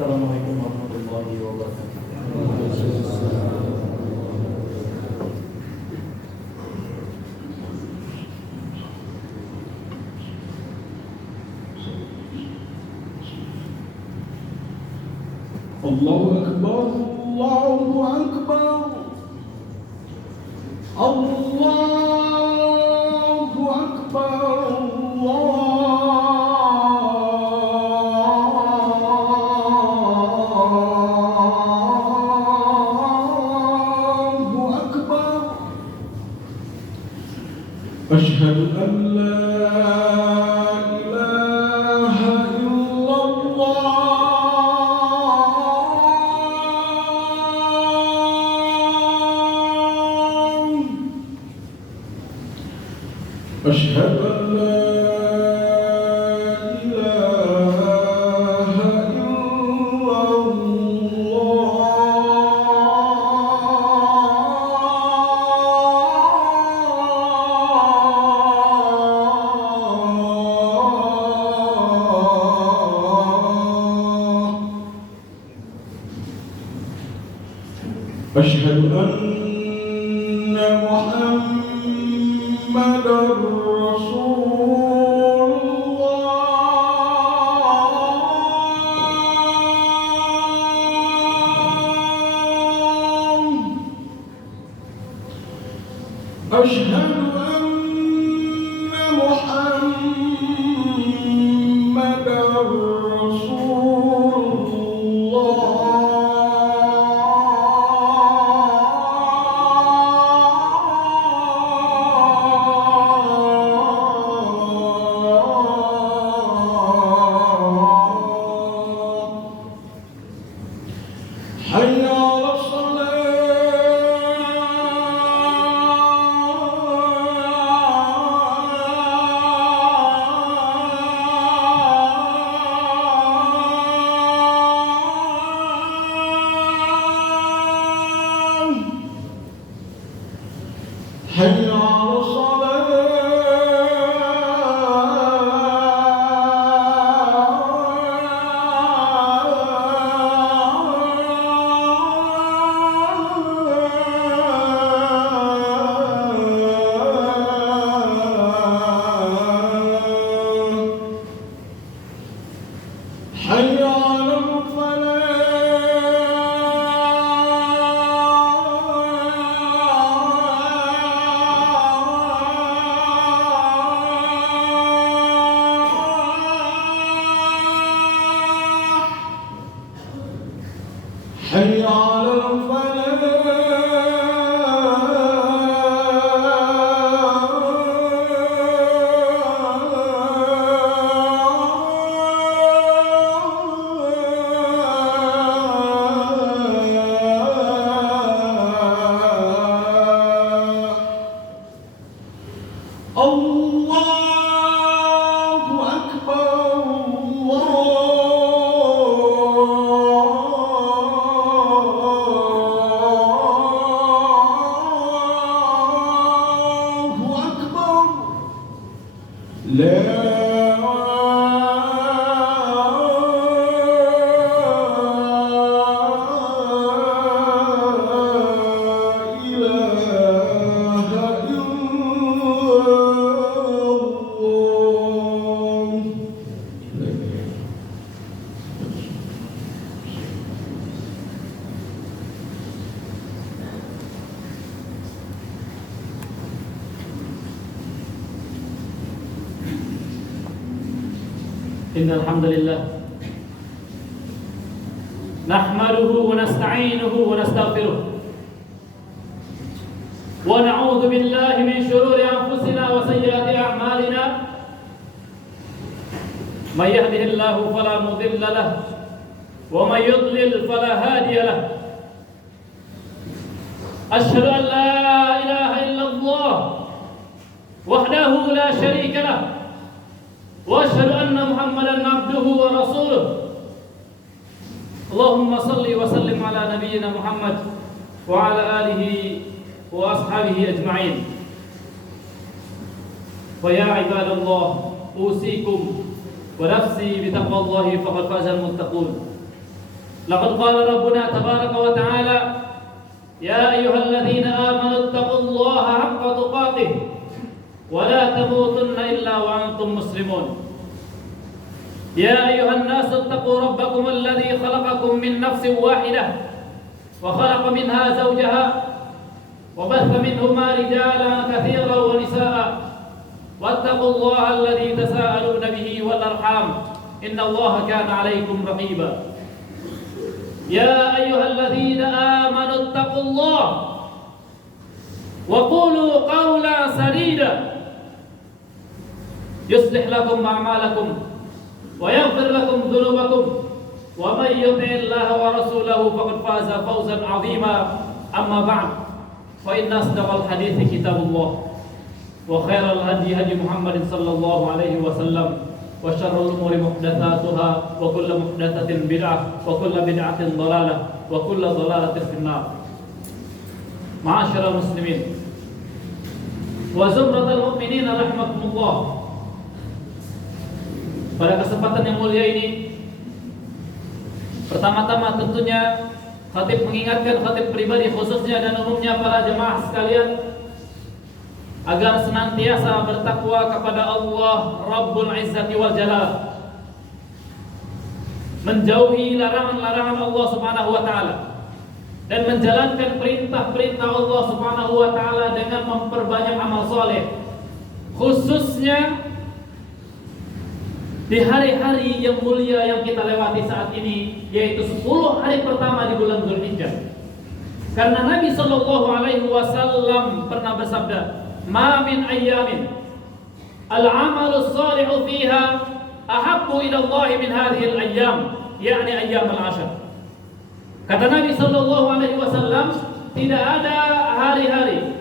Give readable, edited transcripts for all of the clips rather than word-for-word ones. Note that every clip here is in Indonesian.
Assalamualaikum warahmatullahi wabarakatuh. Allahu Akbar, Allahu Akbar, Allahu Akbar, Allahu Akbar. Asyhadu an la ilaha illallah. Asyhadu an la ilaha illallah. Asyhadu anna Muhammadar Rasulullah. Asyhadu anna Muhammadar Rasulullah. Hayya 'alas salah. Hayya 'alas salah. حي على الفلاح. حي على الفلاح. Allahu Akbar, Allahu Akbar. La ilaha illallah. Innal hamdalillah nahmaduhu wa nasta'inuhu wa nastaghfiruh wa na'udzu billahi min shururi anfusina wa sayyiati a'malina may yahdihillahu fala mudilla lahu wa may yudlil fala hadiya lahu. Asyhadu an la ilaha illallah wahdahu la syarika lahu wa asyhadu anna Muhammadan abduhu wa rasuluh. Allahumma salli wa sallim ala nabiyyina Muhammad wa ala alihi wa ashabihi ajma'in. Wa ya ibadallah usikum wa nafsi bitaqwallahi faqad fazal muttaqun. Laqad qala Rabbuna tabaraka wa ta'ala, ya ayyuhalladzina amanu taqullaha haqqa tuqatih wa la tamutunna illa wa antum muslimun. Ya ayyuhan nasu taqu rabbakum alladzi khalaqakum min nafsin wahidah wa khalaqa minha zawjaha wa batha minhuma rijalan katsiran wa nisaa'a wattaqullaha alladzi tasaaluna bihi wal arham innallaha kana 'alaikum raqiba. Ya ayyuhalladzina amanu taqullaha wa qulu qawlan sadida yuslih lakum a'malakum wa yaghfir lakum dhunubakum wa may yuti'illaha wa rasulahu faqad faza fawzan 'azima. Amma ba'd, fa inna asdaqal hadithi kitabullah wa khairal hadi hadi Muhammadin sallallahu alaihi wasallam wa syarrul umuri muhdatsatuha wa kullu muhdatsatin bid'ah wa kullu bid'atin dhalalah wa kullu dhalalatin finnar. Ma'asyiral muslimin wa zumratal mu'minin rahimakumullah. Pada kesempatan yang mulia ini, pertama-tama tentunya khatib mengingatkan khatib pribadi khususnya dan umumnya para jemaah sekalian agar senantiasa bertakwa kepada Allah Rabbul Izzati wal Jalal, menjauhi larangan-larangan Allah Subhanahu wa taala dan menjalankan perintah-perintah Allah Subhanahu wa taala dengan memperbanyak amal saleh, khususnya di hari-hari yang mulia yang kita lewati saat ini, yaitu 10 hari pertama di bulan Dzulhijjah. Karena Nabi sallallahu alaihi wasallam pernah bersabda, "Ma min ayyamin al-'amalu shalihu fiha ahabbu ila Allah min hadhihi al-ayyam," yakni ayyam al-'ashr. Kata Nabi sallallahu alaihi wasallam, tidak ada hari-hari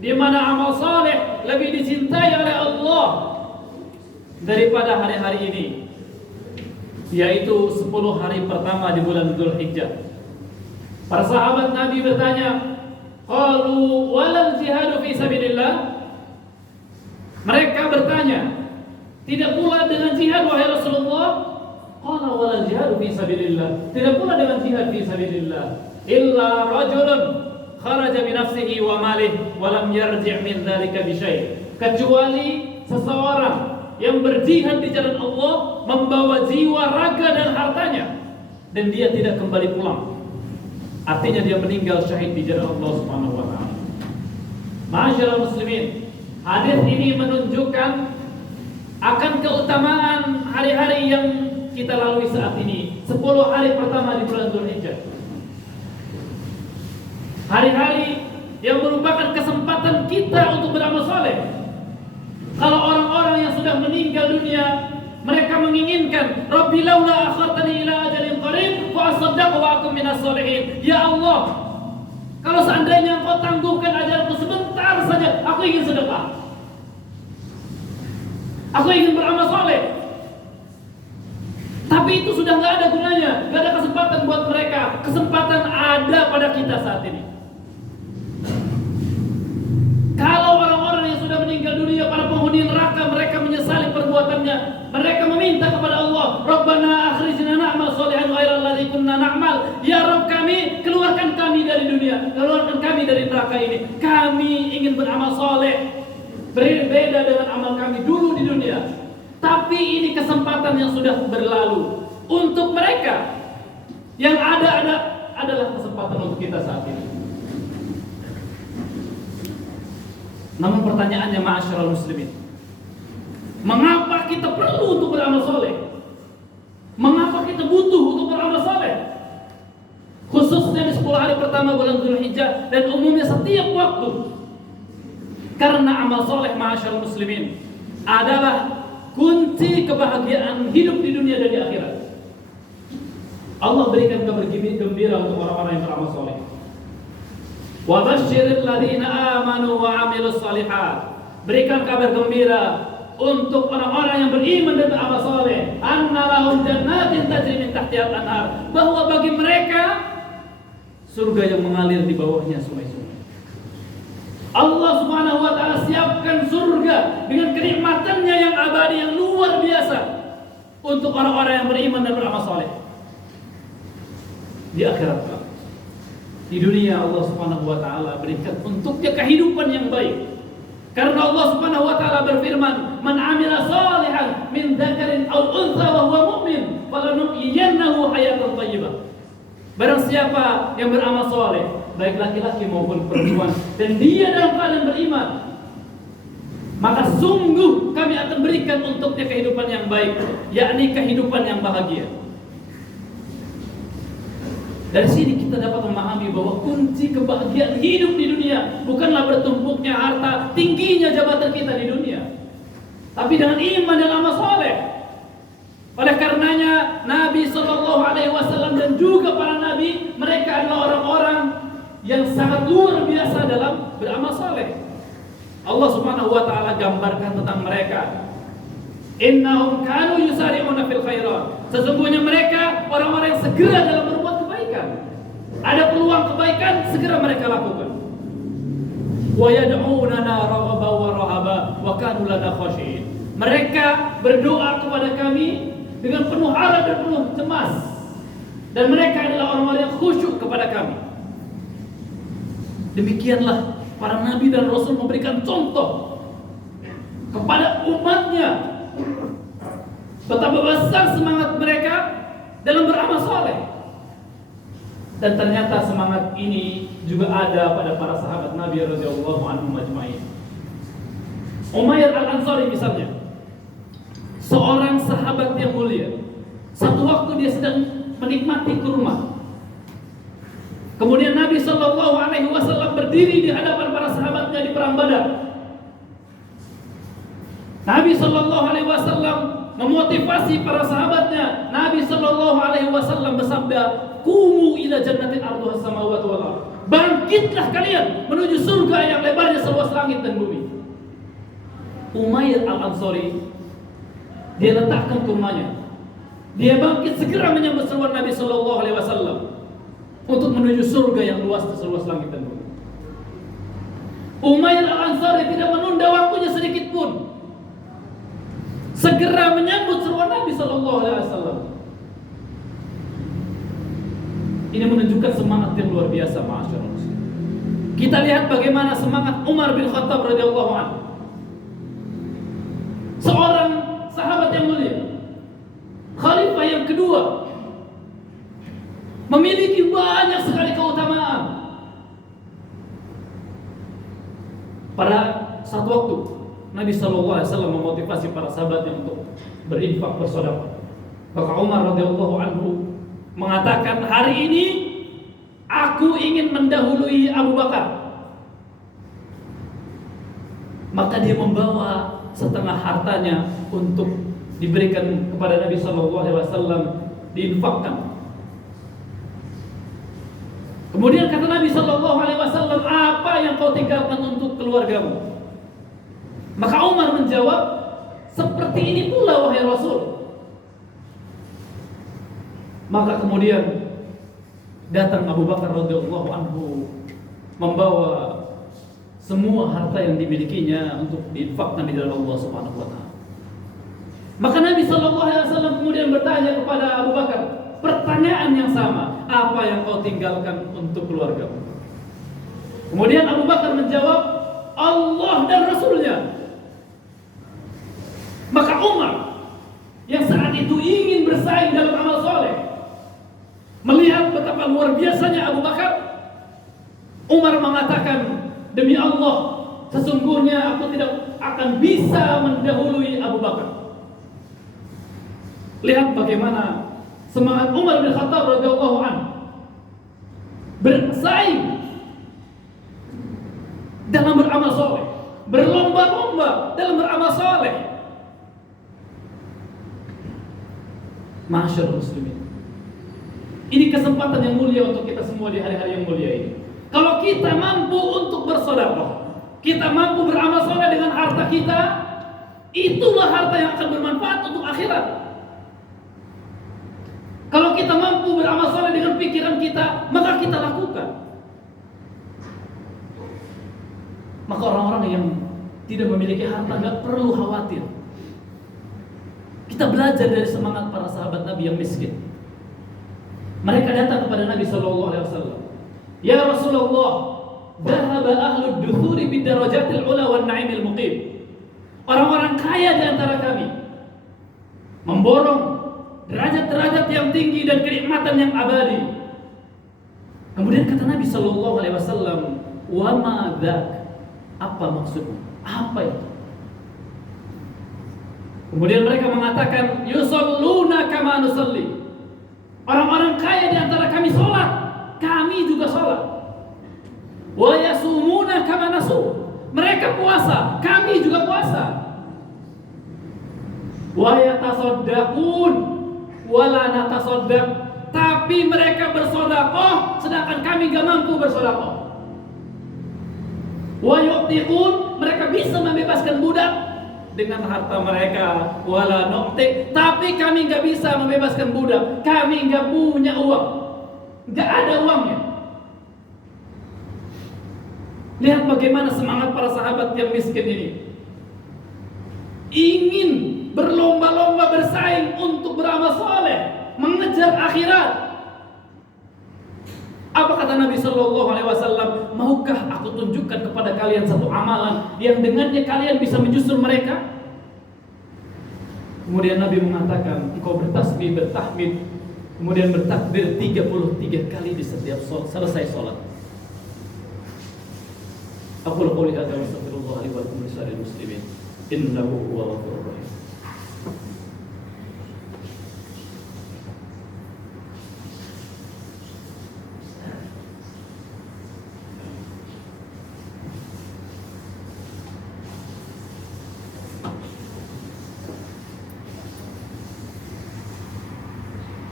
di mana amal saleh lebih dicintai oleh Allah daripada hari-hari ini, yaitu 10 hari pertama di bulan Dzulhijjah. Para sahabat Nabi bertanya, qalu walal jihadu fi sabilillah? Mereka bertanya, tidak pula dengan jihad wahai Rasulullah? Qala walal jihadu fi sabilillah, tidak pula dengan jihad fi sabilillah illa rajulun kharaja bi nafsihi wa malihi wa lam yarji' min dzalika bi syai', kecuali seseorang yang berjihad di jalan Allah, membawa jiwa, raga dan hartanya, dan dia tidak kembali pulang. Artinya dia meninggal syahid di jalan Allah Subhanahu wa taala. Ma'asyiral muslimin, hadis ini menunjukkan akan keutamaan hari-hari yang kita lalui saat ini, 10 hari pertama di bulan Dzulhijjah. Hari-hari yang merupakan kesempatan kita untuk beramal saleh. Kalau orang-orang yang sudah meninggal dunia, mereka menginginkan, Rabbi laula akhartani ila ajalin qarib fa asaddaqu wa akum minas sholihin. Ya Allah, kalau seandainya Engkau tangguhkan ajalku sebentar saja, aku ingin sedekah, aku ingin beramal saleh. Tapi itu sudah nggak ada gunanya, nggak ada kesempatan buat mereka. Kesempatan ada pada kita saat ini. Kalau orang-orang yang sudah meninggal dunia, para penghuni neraka, mereka menyesali perbuatannya. Mereka meminta kepada Allah, Rabbana akhrijna na'mal sholihan ghairal ladzi kunna na'mal. Ya Rabb kami, keluarkan kami dari dunia, keluarkan kami dari neraka ini. Kami ingin beramal soleh, berbeda dengan amal kami dulu di dunia. Tapi ini kesempatan yang sudah berlalu. Untuk mereka yang ada adalah kesempatan untuk kita saat ini. Namun pertanyaannya, ma'asyiral muslimin, mengapa kita perlu untuk beramal soleh? Mengapa kita butuh untuk beramal soleh? Khususnya di 10 hari pertama bulan Dzulhijjah dan umumnya setiap waktu. Karena amal soleh, ma'asyiral muslimin, adalah kunci kebahagiaan hidup di dunia dan di akhirat. Allah berikan kabar gembira untuk orang-orang yang beramal soleh. Wa basyiril ladzina amanu wa 'amilus shalihat. Berikan kabar gembira untuk orang-orang yang beriman dan beramal saleh, anna lahum jannatin tajri min tahtihal anhar, bahwa bagi mereka surga yang mengalir di bawahnya sungai-sungai. Allah Subhanahu wa taala siapkan surga dengan kenikmatannya yang abadi, yang luar biasa untuk orang-orang yang beriman dan beramal saleh. di akhirat kelak. Di dunia Allah Subhanahu wa taala berikan untuknya kehidupan yang baik. Karena Allah Subhanahu wa taala berfirman, "Man 'amila shalihan min dzakarin aw untha wa huwa mu'min, falanuhyiyannahu hayatan thayyibah." Barang siapa yang beramal saleh, baik laki-laki maupun perempuan, dan dia dalam keadaan beriman, maka sungguh kami akan berikan untuknya kehidupan yang baik, yakni kehidupan yang bahagia. Dari sini kita dapat memahami bahwa kunci kebahagiaan hidup di dunia bukanlah bertumpuknya harta, tingginya jabatan kita di dunia, tapi dengan iman dan amal saleh. Oleh karenanya Nabi SAW dan juga para nabi, mereka adalah orang-orang yang sangat luar biasa dalam beramal saleh. Allah Subhanahu wa taala gambarkan tentang mereka. Innahum kanu yusari'una fil khairat. Sesungguhnya mereka orang-orang yang segera dalam berbuat kebaikan. Ada peluang kebaikan, segera mereka lakukan. Wa yad'unana raghaban wa rahaba wa kanu lana khashi'in. Mereka berdoa kepada kami dengan penuh harap dan penuh cemas. Dan mereka adalah orang-orang yang khusyuk kepada kami. Demikianlah para nabi dan rasul memberikan contoh kepada umatnya betapa besar semangat mereka dalam beramal saleh. Dan ternyata semangat ini juga ada pada para sahabat Nabi radhiyallahu anhum ajma'in. Umayyah al-Ansari misalnya, seorang sahabat yang mulia. Satu waktu dia sedang menikmati kurma. Kemudian Nabi SAW berdiri di hadapan para sahabatnya di perang Badar. Nabi SAW memotivasi para sahabatnya. Nabi SAW bersabda, "Qumu ila jannatin arduha samawati wal ardh." Bangkitlah kalian menuju surga yang lebarnya seluas langit dan bumi. Umayyah al-Ansari, dia letakkan kurmanya. Dia bangkit segera menyambut seruan Nabi SAW untuk menuju surga yang luas seluas langit dan bumi. Umayyah al-Ansari tidak menunda waktunya sedikit pun. Segera menyambut seruan Nabi SAW. Ini menunjukkan semangat yang luar biasa, ma'asyiral muslimin. Kita lihat bagaimana semangat Umar bin Khattab radhiyallahu anhu. Seorang sahabat yang mulia, khalifah yang kedua, memiliki banyak sekali keutamaan. Pada satu waktu Nabi SAW memotivasi para sahabatnya untuk berinfak, bersedekah. Maka Umar radhiyallahu anhu mengatakan, "Hari ini aku ingin mendahului Abu Bakar." Maka dia membawa setengah hartanya untuk diberikan kepada Nabi SAW, diinfakkan. Kemudian kata Nabi SAW, "Apa yang kau tinggalkan untuk keluargamu?" Maka Umar menjawab, "Seperti ini pula wahai Rasul." Maka kemudian datang Abu Bakar radhiyallahu anhu membawa semua harta yang dimilikinya untuk diinfakkan di dalam Allah Subhanahu wa taala. Maka Nabi SAW kemudian bertanya kepada Abu Bakar pertanyaan yang sama, "Apa yang kau tinggalkan untuk keluargamu?" Kemudian Abu Bakar menjawab, "Allah dan Rasulnya." Maka Umar yang saat itu ingin bersaing dalam amal soleh, melihat betapa luar biasanya Abu Bakar, Umar mengatakan, "Demi Allah, sesungguhnya aku tidak akan bisa mendahului Abu Bakar." Lihat bagaimana semangat Umar bin Khattab radhiyallahu anhu bersaing dalam beramal soleh, berlomba-lomba dalam beramal soleh. Ma'asyiral muslimin, ini kesempatan yang mulia untuk kita semua di hari-hari yang mulia ini. Kalau kita mampu untuk bersedekah, kita mampu beramal soleh dengan harta kita, itulah harta yang akan bermanfaat untuk akhirat. Kalau kita mampu beramal soleh dengan pikiran kita, maka kita lakukan. Maka orang-orang yang tidak memiliki harta nggak perlu khawatir. Kita belajar dari semangat para sahabat Nabi yang miskin. Mereka datang kepada Nabi sallallahu alaihi wasallam. Ya Rasulullah, dhahaba ahlud duthuri bid darajatil ula wan na'imil muqim. Orang-orang kaya di antara kami memborong derajat-derajat yang tinggi dan kenikmatan yang abadi. Kemudian kata Nabi sallallahu alaihi wasallam, "Wa ma dzak?" Apa maksudnya? Apa itu? Kemudian mereka mengatakan, "Yusalluna kama nusalli." Orang-orang kaya di antara kami sholat, kami juga sholat. Wa yasumuna kama nasum. Mereka puasa, kami juga puasa. Wa yatasaddaqun wa la natasaddaq. Tapi mereka bersedekah sedangkan kami gak mampu bersedekah. Wa yu'tiqun, mereka bisa membebaskan budak dengan harta mereka. Wala nu'tiq, tapi kami gak bisa membebaskan budak. Kami gak punya uang, gak ada uangnya. Lihat bagaimana semangat para sahabat yang miskin ini, ingin berlomba-lomba bersaing untuk beramal soleh, mengejar akhirat. Apa kata Nabi Shallallahu Alaihi Wasallam? Maukah aku tunjukkan kepada kalian satu amalan yang dengannya kalian bisa menyusul mereka? Kemudian Nabi mengatakan, engkau bertasbih, bertahmid, kemudian bertakbir 33 kali di setiap selesai sholat. Aku qouli hadza wa astaghfirullah li wa lakum lisa'iril muslimin. Innahu huwal ghafurur rahim.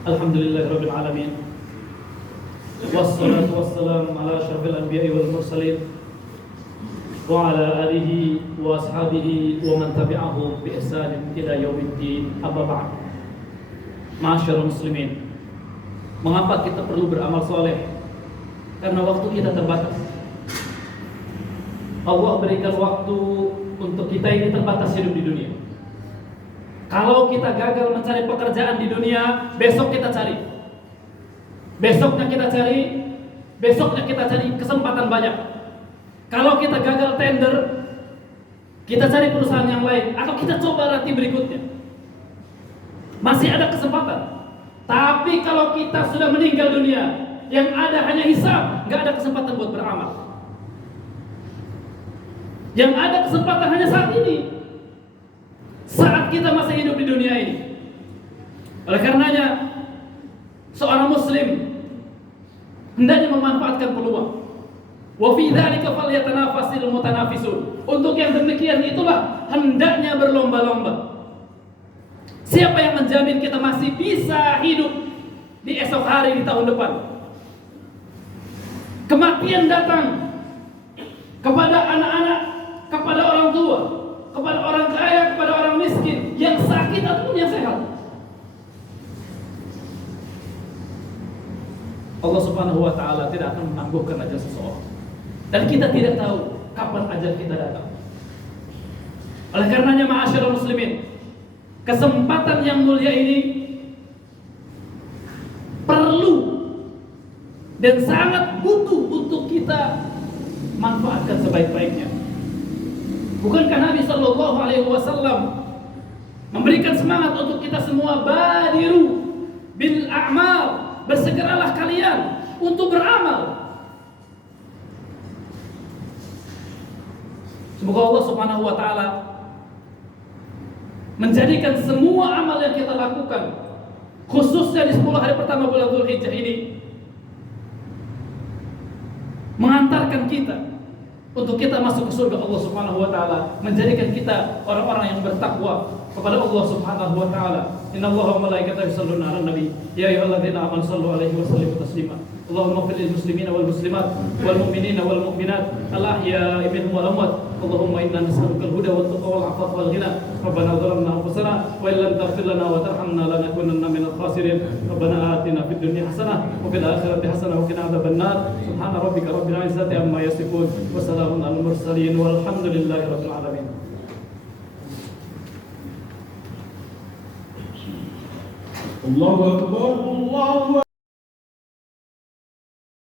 Alhamdulillahirabbil alamin. Wassalatu wassalamu ala asyrafil anbiya'i wal mursalin wa ala alihi wa ashabihi wa man tabi'ahu bi ihsanin ila yaumiddin. Amma ba'd. Ma'asyiral muslimin, mengapa kita perlu beramal soleh? Karena waktu kita terbatas. Allah berikan waktu untuk kita ini terbatas hidup di dunia. Kalau kita gagal mencari pekerjaan di dunia, besok kita cari. Besoknya kita cari kesempatan banyak. Kalau kita gagal tender, kita cari perusahaan yang lain, atau kita coba nanti berikutnya. Masih ada kesempatan. Tapi kalau kita sudah meninggal dunia, yang ada hanya hisab, nggak ada kesempatan buat beramal. Yang ada kesempatan hanya saat ini, saat kita masih hidup di dunia ini. Oleh karenanya, seorang muslim hendaknya memanfaatkan peluang. Wa fi dzalika falyatanafasil mutanafisun. Untuk yang demikian itulah hendaknya berlomba-lomba. Siapa yang menjamin kita masih bisa hidup di esok hari, di tahun depan? Kematian datang kepada anak-anak, kepada orang tua, kepada orang kaya, kepada orang miskin, yang sakit ataupun yang sehat. Allah Subhanahu wa taala tidak akan menangguhkan ajal seseorang. Dan kita tidak tahu kapan ajal kita datang. Oleh karenanya, ma'asyiral muslimin, kesempatan yang mulia ini perlu dan sangat butuh untuk kita manfaatkan sebaik-baiknya. Bukankah Nabi Shallallahu Alaihi Wasallam memberikan semangat untuk kita semua? Badiru bil a'mal, bersegeralah kalian untuk beramal. Semoga Allah Subhanahu wa taala menjadikan semua amal yang kita lakukan, khususnya di 10 hari pertama bulan Dzulhijjah ini, mengantarkan kita untuk kita masuk ke surga Allah Subhanahu wa taala, menjadikan kita orang-orang yang bertakwa kepada Allah Subhanahu wa taala. Innallaha wa malaikatahu yusholluna 'alan nabi ya ayyuhalladzina amanu shallu 'alaihi wa sallimu taslima. Allahumma ighfir lil muslimina wal muslimat wal mu'minina wal mu'minat al ahya'i minhum wal amwat. Allahumma inna nas'aluka al-huda wat taqwa wal 'afafa wal ghina. Rabbana zalamna anfusana wa illam taghfir lana wa tarhamna lanakunanna minal khasirin. Rabbana atina fid dunya hasanah wa fil akhirati hasanah wa qina adzaban nar. Subhana rabbika rabbil 'izzati amma yasifun wa salamun 'alal mursalin walhamdulillahi rabbil alamin. Allahu akbar, Allahu